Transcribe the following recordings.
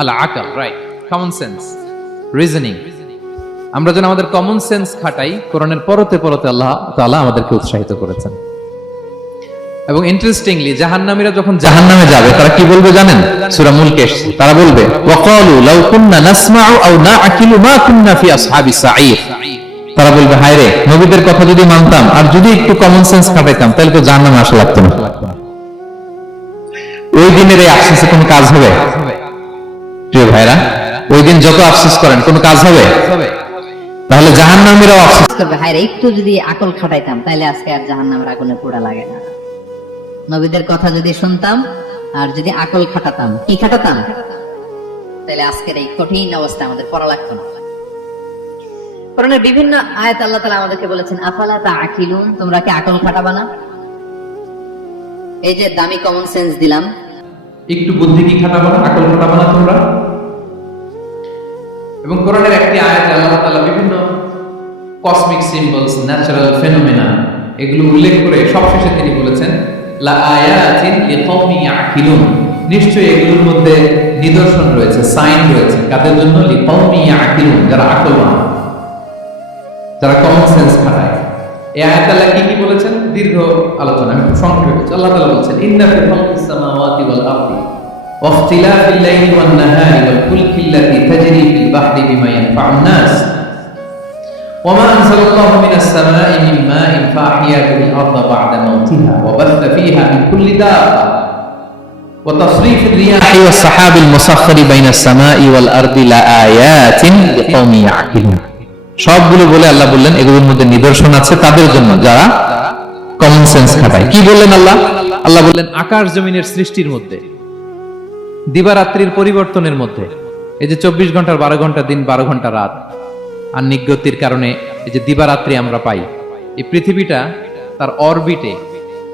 আল আকল, right, common sense, reasoning. আমরা যেন আমাদের কমন সেন্স খাটাই, কোরআনের পরতে পরতে আল্লাহ তাআলা আমাদেরকে উৎসাহিত করেছেন। এবং ইন্টারেস্টিংলি জাহান্নামীরা যখন জাহান্নামে যাবে তারা কি বলবে জানেন? সূরা মুলকে এসেছে, তারা বলবে ওয়াকালু লাউ কুননা নাসমাউ আও নাআকিলু মা কুননা ফি আসহাবিস সাঈর। তারা বলবে হায় রে, নবীদের কথা যদি মানতাম আর যদি একটু কমন সেন্স খাটাইতাম তাহলে তো জাহান্নামে আসা লাগতো না। ওই দিনের এই আফসোসে কোনো কাজ হবে? প্রিয় ভাইরা, ওই দিন যত আফসোস করেন কোনো কাজ হবে? তাহলে জাহান্নামীরাও আফসোস করবে, হায় রে একটু যদি আকল খাটাইতাম তাহলে আজকে আর জাহান্নামের আগুনে পোড়া লাগে না। নবীদের কথা যদি শুনতাম আর যদি আকল খাটাতাম, কি খাটাতাম, তাহলে আজকের এই কঠিন অবস্থা আমাদের পড়া লাগতো না। কোরআনের বিভিন্ন আয়াত আল্লাহ তাআলা আমাদেরকে বলেছেন আফালা তাআকিলুন, তোমরা কি আকল খাটাবা না? এই যে দামি কমন সেন্স দিলাম, একটু বুদ্ধি কি খাটাবো না, আকল খাটাবো না তোমরা? এবং কোরআনের একটি আয়াতে আল্লাহ তাআলা বিভিন্ন কসমিক সিম্বলস, ন্যাচারাল ফেনোমেনা এগুলো উল্লেখ করে সবশেষে তিনি বলেছেন লা আয়াতিন লিকওমি ইয়াকিলুন, নিশ্চয়ই এগুলোর মধ্যে নিদর্শন রয়েছে, সাইন রয়েছে, কাদের জন্য? লিকওমি ইয়াকিলুন, যারা আকলবান, যারা কমন সেন্স খাটায়। এই আয়াতে আল্লাহ কি বলেছেন? দীর্ঘ আলোচনা, আমি খুব সংক্ষেপে বলছি। আল্লাহ তাআলা বলেছেন ইন্না ফি খালকিস সামাওয়াতি ওয়াল আরদি ওয়া ইখতিলাফিল লাইলি ওয়ান নাহারি ওয়াল ফুলকি আল্লাতী তাজরি ফিল বাহরি বিমা ইয়ানফা'ুন নাস ওয়া মা আনজালাল্লাহু মিনাস সামাই মিন মাইন ফাহিয়া বিল আরদি বা'দা মাউতিহা ওয়া বাথা ফীহা মিন কুল্লি দাব্বা ওয়া তাসরীফির রিয়াহি ওয়াস সাহাবিল মুসাখখারি বাইনাস সামাই ওয়াল আরদি লাআয়াতিন লিকওমি ইয়াকিলুন। সবগুলো বলে আল্লাহ বললেন এগুলোর মধ্যে নিদর্শন আছে তাদের জন্য যারা কমন সেন্স খাটায়। কি বললেন আল্লাহ? আল্লাহ বললেন আকাশ জমিনের সৃষ্টির মধ্যে, দিবারাত্রির পরিবর্তনের মধ্যে, এই যে 24 ঘন্টার 12 ঘন্টা দিন, 12 ঘন্টা রাত, আর নিগতির কারণে এই যে দিবারাত্রি আমরা পাই, এই পৃথিবীটা তার অরবিটে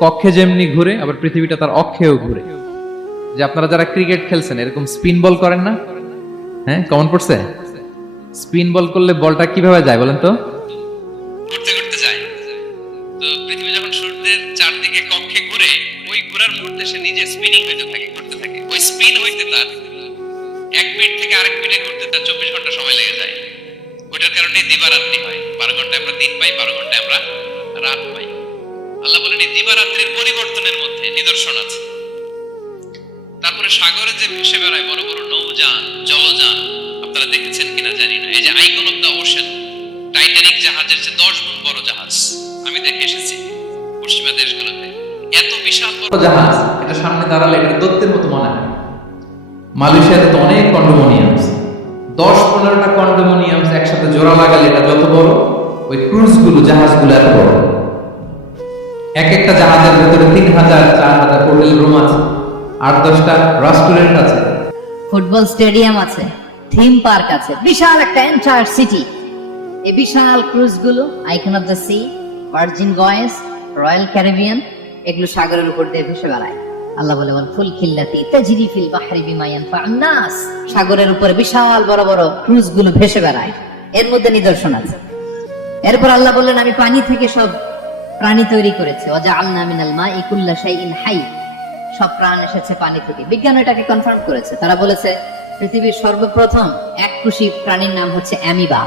কক্ষে যেমনি ঘুরে, আবার পৃথিবীটা তার অক্ষেও ঘুরে। যে আপনারা যারা ক্রিকেট খেলছেন এরকম স্পিন বল করেন না? হ্যাঁ, কমন পড়ছে? স্পিন বল করলে বলটা কিভাবে যায় বলেন তো? ঘুরতে ঘুরতে যায়। তো পৃথিবী যখন সূর্যের চারদিকে কক্ষে ঘুরে, ওই ঘোরার মুহূর্তে সে নিজে স্পিনিং হইতে থাকে, ঘুরতে থাকে। ওই স্পিন হইতে তার এক মিনিট থেকে আরেক মিনিটে ঘুরতে তার 24 ঘন্টা সময় লেগে যায়। ওইটার কারণে দিবারাত্রি হয়। 12 ঘন্টায় আমরা দিন পাই, 12 ঘন্টায় আমরা রাত পাই। আল্লাহ বলেন এই দিবারাত্রির পরিবর্তনের মধ্যে নিদর্শন আছে। তারপরে সাগরে যে ভেসে বেড়ায় বড় বড় নৌযান, জলযান, আপনারা দেখেছেন কিনা জানি না, এই যে icon of the ocean, Titanic জাহাজের চেয়ে 10 গুণ বড় জাহাজ, আমি দেখে এসেছি পশ্চিমা দেশগুলোতে। এত বিশাল বড় জাহাজ, এটা সামনে দাঁড়ালে এটা দত্তের মতো মনে হয়। মালয়েশিয়াতে তো অনেক কন্ডোমিনিয়ামস, 10-15টা কন্ডোমিনিয়ামস একসাথে জোড়া লাগালে এটা যত বড়, ওই ক্রুজগুলো, জাহাজগুলো এত বড়। এক একটা জাহাজের ভেতরে 3000-4000 হোটেল রুম আছে, 8-10টা রেস্টুরেন্ট আছে, ফুটবল স্টেডিয়াম আছে, থিম পার্ক আছে, বিশাল একটা এন্টায়ার সিটি। এই বিশাল ক্রুজ গুলো, icon of the sea, virgin voice, royal Caribbean, এগুলো সাগরের উপর দিয়ে ভেসে বেড়ায়। আল্লাহ বলে ফুলকিল্লাতি তাজরি ফিল বাহরি বিমা ইয়ানফা'ুন নাস, সাগরের উপরে বিশাল বড় বড় ক্রুজ গুলো ভেসে বেড়ায়, এর মধ্যে নিদর্শন আছে। এরপর আল্লাহ বললেন আমি পানি থেকে সব প্রাণী তৈরি করেছি, ওয়াজআলনা মিনাল মাই কুল্লা শাইইন হাই, সব প্রাণ এসেছে পানি থেকে। বিজ্ঞান এটাকে কনফার্ম করেছে। তারা বলেছে পৃথিবীর সর্বপ্রথম এককোষী প্রাণীর নাম হচ্ছে অ্যামিবা।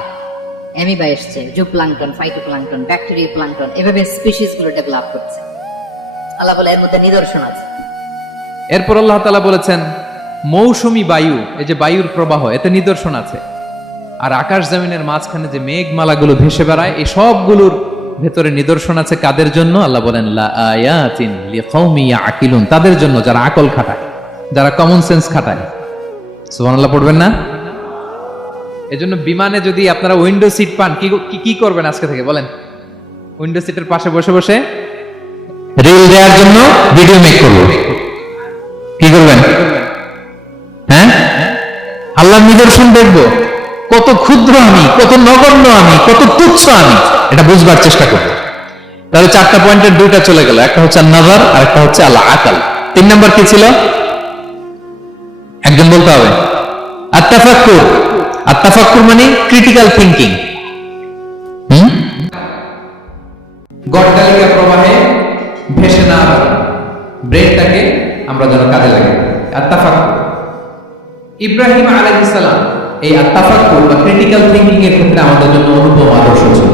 অ্যামিবা এসছে, জুপ্লাঙ্কটন, ফাইটোপ্লাঙ্কটন, ব্যাকটেরিয়া প্লাঙ্কটন, এভাবে স্পিসিস গুলো ডেভেলপ করছে। আল্লাহ বলে এর মধ্যে নিদর্শন আছে। এরপর আল্লাহ তাআলা বলেছেন মৌসুমী বায়ু, এই যে বায়ুর প্রবাহ, এতে নিদর্শন আছে। আর আকাশ জমিনের মাঝখানে যে মেঘমালাগুলো ভেসে বেড়ায়, এই সবগুলোর ভেতরে নিদর্শন আছে। কাদের জন্য? আল্লাহ বলেন লা আয়াতিন লিকওমি ইয়াকিলুন, তাদের জন্য যারা আকল খাটায়, যারা কমন সেন্স খাটায়। সুবহানাল্লাহ পড়বেন না? এজন্য বিমানে যদি আপনারা উইন্ডো সিট পান, কি করবেন আজকে থেকে বলেন? উইন্ডো সিটের পাশে বসে বসে রিল দেওয়ার জন্য ভিডিও মেক করব। কি করবেন? হ্যাঁ, আল্লাহর নিদর্শন দেখব, কত ক্ষুদ্র আমি, কত নগণ্য আমি, কত তুচ্ছ আমি, এটা বুঝবার চেষ্টা করব। তাহলে 4টা পয়েন্টের 2টা চলে গেল, একটা হচ্ছে নাযার আর একটা হচ্ছে আল আকল। 3 নাম্বার কি ছিল? একজন বলতে হবে। আত-তাফাক্কুর। আত-তাফাক্কুর মানে ক্রিটিক্যাল থিংকিং। গড়তালিকা প্রবাহে ভেসে না ব্রেনটাকে আমরা যেন কাজে লাগাই। আত-তাফাক্কুর ইব্রাহিম আলাইহিস সালাম এই আত্তাফাক্কুর বা ক্রিটিক্যাল থিংকিং এর ক্ষেত্রে আমাদের জন্য অনুপম আদর্শ ছিল।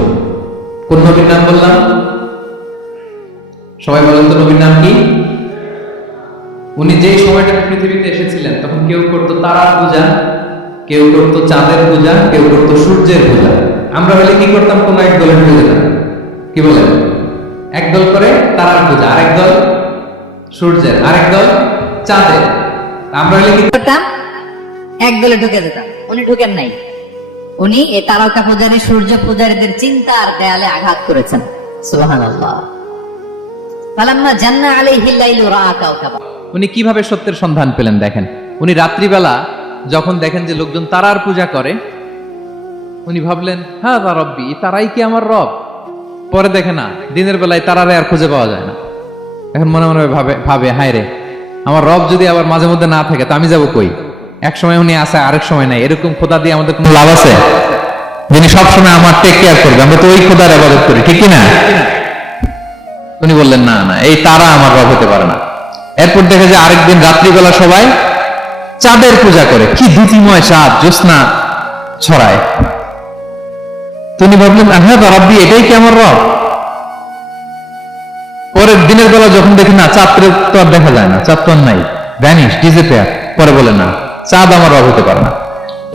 কোন নবীর নাম বললাম? সবাই বলেন তো নবীর নাম কি? উনি যেই সময়টা পৃথিবীতে এসেছিলেন তখন কেউ করতো তারার পূজা, কেউ করতো চাঁদের পূজা, কেউ করতো সূর্যের পূজা। আমরা হলে কি করতাম? কোন এক দলে ঢুকে যেতাম। কি বলেন? একদল করে তারার পূজা, আরেক দল সূর্যের, আরেক দল চাঁদের। আমরা হলে কি করতাম? এক দলে ঢুকে যেতাম। উনি ঢুকেন নাই। উনি এ তারকা পূজারী, সূর্য পূজারীদের চিন্তার দেয়ালে আঘাত করেছেন। সুবহানাল্লাহ। ফালাম্মা জান্না আলাইহিল লাইলু রাআ কাওকাবা। উনি কিভাবে সত্যের সন্ধান পেলেন দেখেন। উনি রাত্রিবেলা যখন দেখেন যে লোকজন তারার পূজা করে, উনি ভাবলেন হ্যাঁ রব্বি, তারাই কি আমার রব? পরে দেখে না, দিনের বেলায় তারারে আর খুঁজে পাওয়া যায় না। এখন মনে মনে ভাবে হায় রে, আমার রব যদি আবার মাঝে মধ্যে না থাকে তা আমি যাবো কই? এক সময় উনি আসে, আরেক সময় নাই। এরকম খোদা দিয়ে আমাদের কোনো লাভ আছে? যিনি সবসময় আমার টেক কেয়ার করবে, আমরা তো ওই খোদার ইবাদত করি, ঠিক কি না? উনি বললেন না না, এই তারা আমার রব হতে পারে না। এরপর দেখে যে আরেকদিন রাত্রিবেলা সবাই চাঁদের পূজা করে, কি দ্যুতিময় চাঁদ, জ্যোৎস্না ছড়ায়। তিনি ভাবলেন হ্যাঁ রব্বি, এটাই কি আমার রব? পরের দিনের বেলা যখন দেখি না, চাঁদ তো আর দেখা যায় না, চাঁদ তো আর নাই, ভ্যানিশ, ডিসঅ্যাপিয়ার। পরে বলেন না, চাঁদ আমার রব হতে পারে না।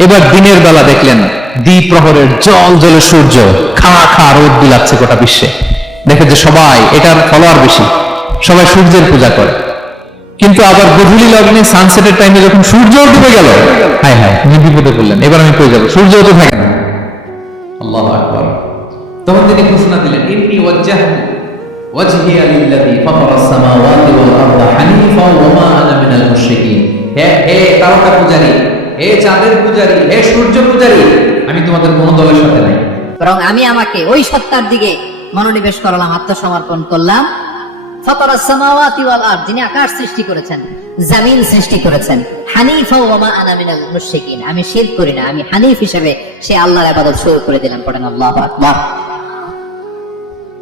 এবার দিনের বেলা দেখলেন দ্বিপ্রহরের জল জলে সূর্য খা খা রোদ বিলাচ্ছে গোটা বিশ্বে। দেখে যে সবাই এটার ফলোয়ার বেশি, সবাই সূর্যের পূজা করে। কিন্তু আবার গধূলি লগ্নে সানসেটের টাইমে যখন সূর্য ডুবে গেল, হায় হায়, উনি বিপদে পড়লেন, এবার আমি পেয়ে যাবো, সূর্য তো থাকে না। আল্লাহু আকবার। তখন তিনি ঘোষণা দিলেন ইন্নী ওয়াজ্জাহতু ওয়াজহিয়া লিল্লাযী ফাতারাস সামাওয়াতি ওয়াল আরদা হানিফা ওয়া মা আনা মিনাল মুশরিকিন। হে তারকা পূজারী, হে চাঁদের পূজারী, হে সূর্য পূজারী, আমি তোমাদের কোন দলের সাথে নাই। বরং আমি আমাকে ওই সত্তার দিকে মনোনিবেশ করলাম, আত্মসমর্পণ করলাম। ফাতারাস সামাওয়াতি ওয়াল আরদ, যিনি আকাশ সৃষ্টি করেছেন, জমিন সৃষ্টি করেছেন। হানিফা ওয়া মা আনা মিনাল মুশরিকিন, আমি শিরক করি না, আমি হানিফ হিসেবে সে আল্লাহর ইবাদত শুরু করে দিলাম। পড়েন আল্লাহু আকবার।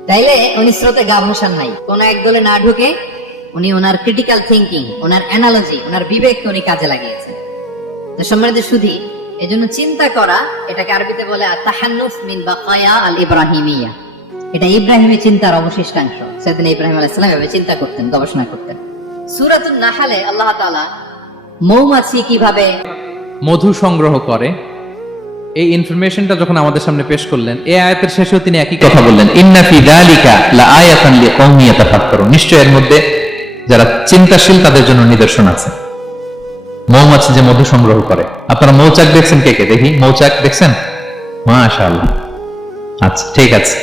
তাইলে উনি স্রোতে গা ভাসান নাই, কোন এক দলে না ঢুকে উনি ওনার ক্রিটিক্যাল থিংকিং, ওনার অ্যানালজি, ওনার বিবেককে উনি কাজে লাগিয়েছেন। তো সম্মানিত সুধী, এজন্য চিন্তা করা, এটাকে আরবিতে বলে আত-তাহান্নুফ মিন বাকায়া আল ইব্রাহিমিয়া। এটা ইব্রাহিমী চিন্তার অবশিষ্টাংশ। সেদিন ইব্রাহিম আলাইহিস সালাম এভাবে চিন্তা করতেন, গবেষণা করতেন। সূরাতুন নাহলে আল্লাহ তাআলা মৌমাছি কিভাবে মধু সংগ্রহ করে এই ইনফরমেশনটা যখন আমাদের সামনে পেশ করলেন, এই আয়াতের শেষেও তিনি একই কথা বললেন, ইন্না ফি যালিকা লাআয়াতান লিকাওমিন ইয়াতাফাক্কারুন। নিশ্চয় এর মধ্যে যারা চিন্তাশীল তাদের জন্য নিদর্শন আছে। মৌমাছি যে মধু সংগ্রহ করে, আপনারা মৌচাক দেখছেন? কে কে দেখি মৌচাক দেখছেন? মাশাআল্লাহ। আচ্ছা ঠিক আছে।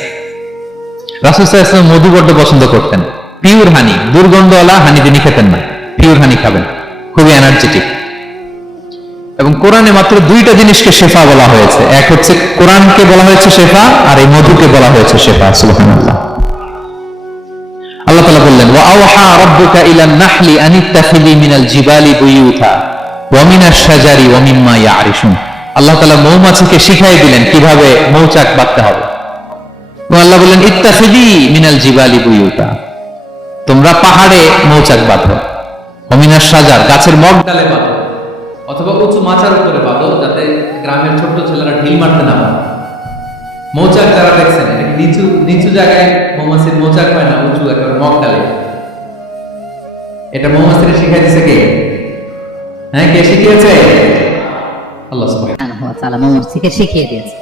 রাসূল সাল্লাল্লাহু আলাইহি ওয়াসাল্লাম মধু বড় পছন্দ করতেন। পিওর হানি, দুর্গন্ধওয়ালা হানি তিনি খেতেন না, পিওর হানি খাবেন, খুবই এনার্জেটিক। এবং কোরআনে মাত্র দুইটা জিনিসকে শেফা বলা হয়েছে। এক হচ্ছে কোরআনকে বলা হয়েছে শেফা, আর এই মধুকে বলা হয়েছে শেফা। সুবহানাল্লাহ। আল্লাহ তাআলা বললেন ওয়া আওহা রাব্বুকা ইলান নাহলি আনিত্তাখিযি মিনাল জিবালি বুয়ুতা ওয়া মিনাশ শাজারি ওয়া মিম্মা ইয়ারিশুন। আল্লাহ তাআলা মৌমাছিকে শিখাই দিলেন কিভাবে মৌচাক বাঁধতে হবে। আল্লাহ বললেন ইত্তাখিযি মিনাল জিবালি বুয়ুতা, তোমরা পাহাড়ে মৌচাক বাঁধো, ওয়া মিনাশ শাজার, গাছের মগডালে বাঁধো, অথবা উঁচু মাচার উপরে বাঁধো, যাতে গ্রামের ছোট্ট ছেলেরা ঢিল মারতে না পারে। মৌচাক যারা দেখছেন, নিচু নিচু জায়গায় মৌমাছির মৌচাক হয় না, উঁচু একটা মগডালে। এটা মৌমাছিরা শিখাই দিছে কে? হ্যাঁ, কে শিখিয়েছে? আল্লাহ সুবহানাহু ওয়া তাআলা মৌমাছিকে শিখিয়ে দিয়েছে।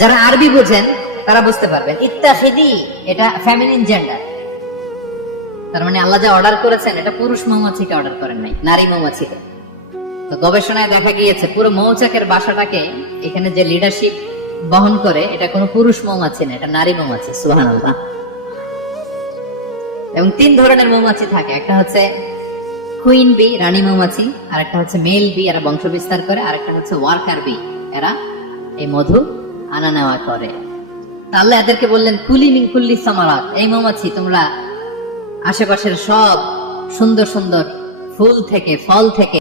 যারা আরবি বোঝেন তারা বুঝতে পারবেন ইত্তাখিদি এটা ফেমিনিন জেন্ডার। তার মানে আল্লাহ যা অর্ডার করেছেন এটা পুরুষ মৌমাছিকে অর্ডার করেন নাই, নারী মৌমাছিকে। তো গবেষণায় দেখা গিয়েছে পুরো মৌচাকের বাসাটাকে এখানে যে লিডারশিপ বহন করে এটা কোনো পুরুষ মৌমাছি না, এটা নারী মৌমাছি। সুবহানাল্লাহ। এবং তিন ধরনের মৌমাছি থাকে, একটা হচ্ছে কুইন বি, রানী মৌমাছি, আর একটা হচ্ছে মেল বি, এরা বংশ বিস্তার করে, আর একটা হচ্ছে ওয়ার্কার বি, এরা এই মধু আনা নেওয়া করে। আল্লাহ এদেরকে বললেন কুলি মিন কুল্লি সামারাত, এই মৌমাছি তোমরা আশেপাশের সব সুন্দর সুন্দর ফুল থেকে, ফল থেকে